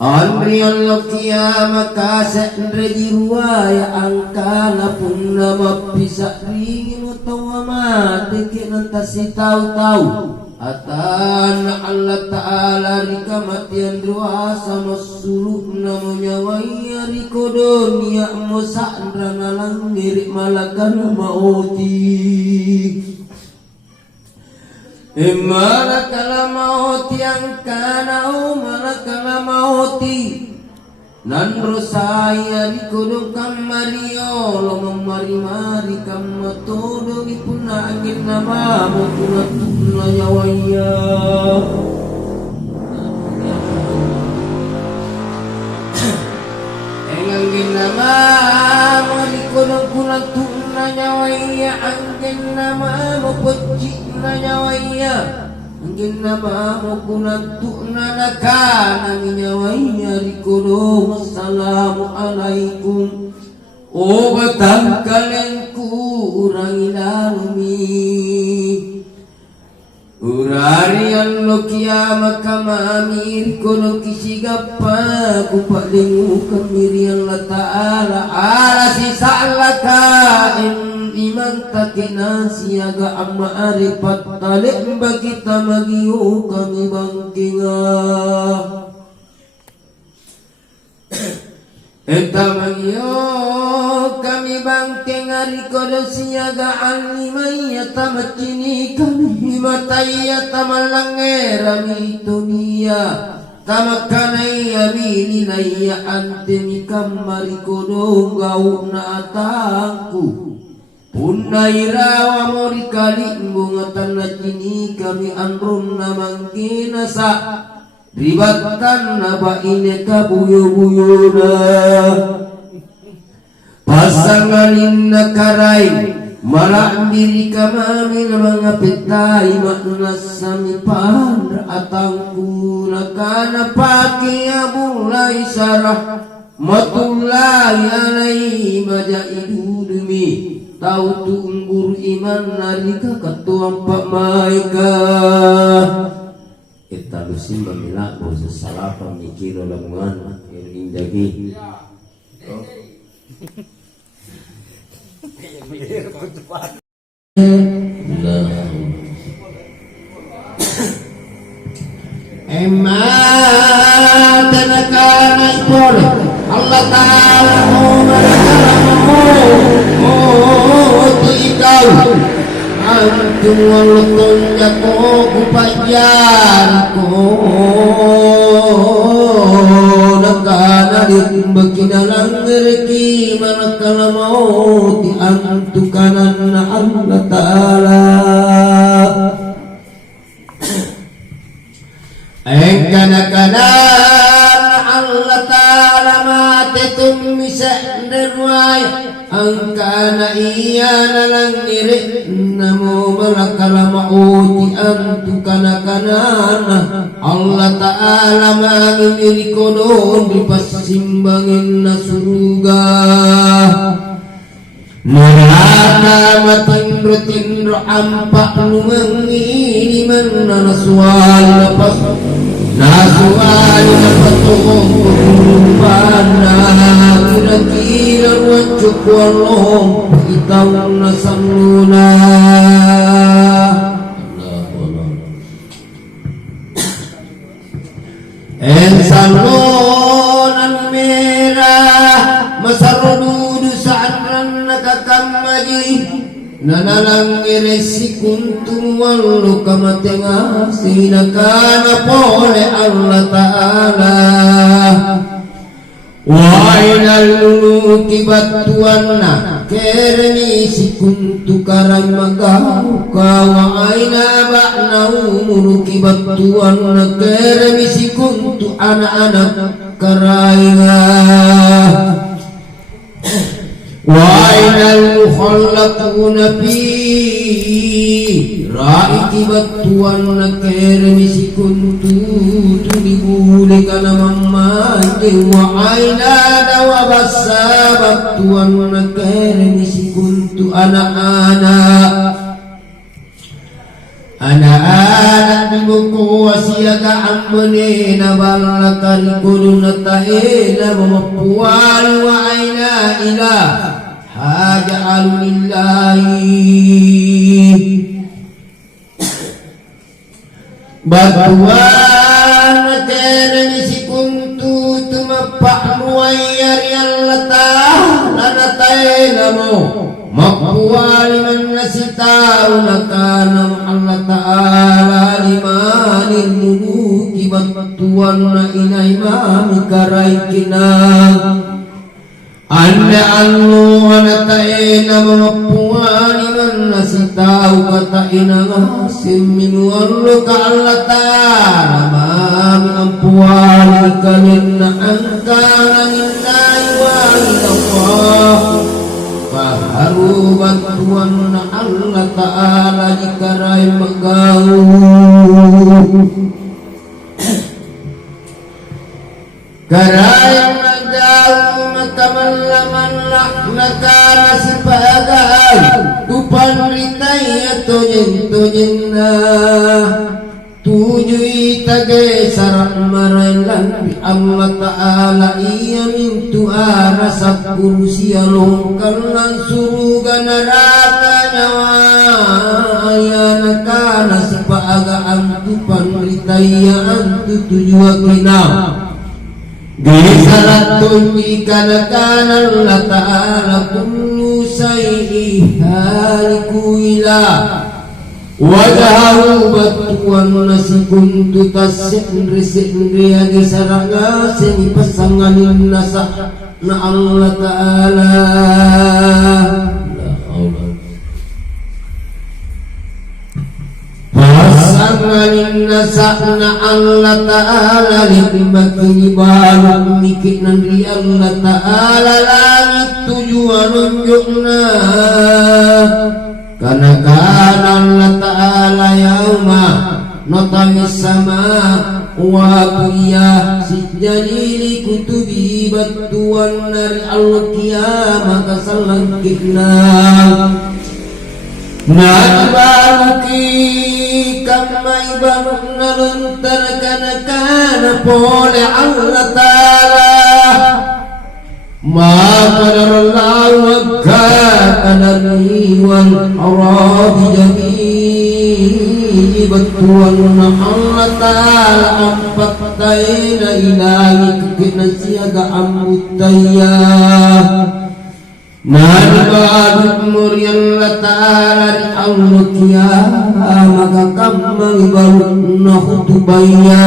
Anrian kiamat kaset reji ruaya angkana pun nama bisa ringin utawa mati kinanta si tahu-tahu atana Allah Ta'ala rika matian ruasa masuluh namanya waya riko dunia musandra nalang mirik malakan mauti malakal mauti angkana malakal mauti nan rosaya di kudung kamario lo memari-mari kamatodo di punangin namamu punatuna nyawanya engangin namamu di kudung punatuna nyawanya angin namamu peci nyawanya angin namamu punatuna nakana nyawanya di kudung assalamualaikum obatan kalengku urang ilami urarian lo kiamat kamamir kono kisigapa kupalingu kamirian la ta'ala ala sisalaka iman takina siaga amma arifat talik bagita magiu kami bangkinga enta magiu kami bangkinga rikodo siaga alimaya tamatini kami mataya tamalangera dunia kamakanai yamini naya antemi kamari kodo gauna atangku Punairawa mori kali mbungatan najini kami andrum namangkina sa ribatan naba ineka buyo-buyona pasanganin nakaray malah diri kamami mga pitay maknas sami pandra atangku nakana paki abulay sarah matulay alay majaidudumi tahu tunggur iman narika ketua Pak Maika kita lusin memilak bahasa salah pemikir lamungan yang indagi emak tanakana boleh Allah Ta'ala antum walutun jako kupajar ko nakana dimbaki dalam rezeki manakala mau diantukanan Allah Ta'ala engkana-kanan Allah Ta'ala matetum misak derwaya angkana iya nalang nire namo malakala mauti antukana-kanana Allah Ta'ala mamimiri kodon dipasimbangin na surga neraka matindro-tindro ampak lumangini mana nasual lepas nasual lepas tuhong kurubana kira-kira wajib walong kita nasamuna ensalunan merah masarududu sa'adran nakakamaji nanalang iresi kuntum walu kamatenga sinakana pole Allah Ta'ala wainal muluki batuanna kerni si kuntu karam magauka waina ba'nau muluki batuanna kerni si kuntu anak-anak karaiga wainal mukhallaquna fi raiki batuanna kerni si kuntu tunibuli kana mamande waina dawa basabat tuan kerni si kuntu anak-anak anak-anak di buku wasiaga amene nabalakari kuduna ta'ina mamapuan wa aina ila haja alulillahi batuan kena misi kuntu tumapak muayyari allatah lana ta'ina mo mapuwali man nasitau nakana Allah Ta'ala limanil muluki batuan na inaimami karaikina anda anu anataina mapuwali man nasitau kataina ngasim minu allu ka Allah Ta'ala mami ampuwali kalina angkana minai wa ilallah baharu bantuan Allah Ta'ala dikarai magaul karai magaul makaman nakana sebagai tupan ritaya tojin-tojinna tujuh tage sarak marailan bi Allah Ta'ala iya mintu arasa kursi alongkan lan suruga neraka nyawa ayana kana sepaga antu panritaya antu tujuh akina gesalat tunji kana Allah Ta'ala kullu sayyi haliku ila wajahu batuan nasi kuntu tasik risik ngriagi saranga sini pasanganin nasa na Allah Ta'ala pasanganin nasa na Allah Ta'ala limbaki baru mikik nandri Allah Ta'ala langit tujuan unjukna karena Allah Ta'ala yauma natamis sama wa kuliah sijadili kutubi batuan dari al-qiyamah kasalangkikna nabaruki kama ibarukna luntar kana pole Allah Ta'ala ma qadarallahu kadari wal arabi jami'i batuan Allah Ta'ala ampat taina ilahi kinasiaga ambutaya nalibaduk murian Allah Ta'ala di Allah qiyamah kakammal barukna khutubaya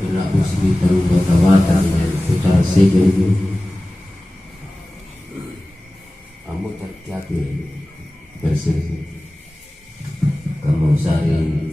ila usbita rubata segini kamu terjadi bersih kamu sari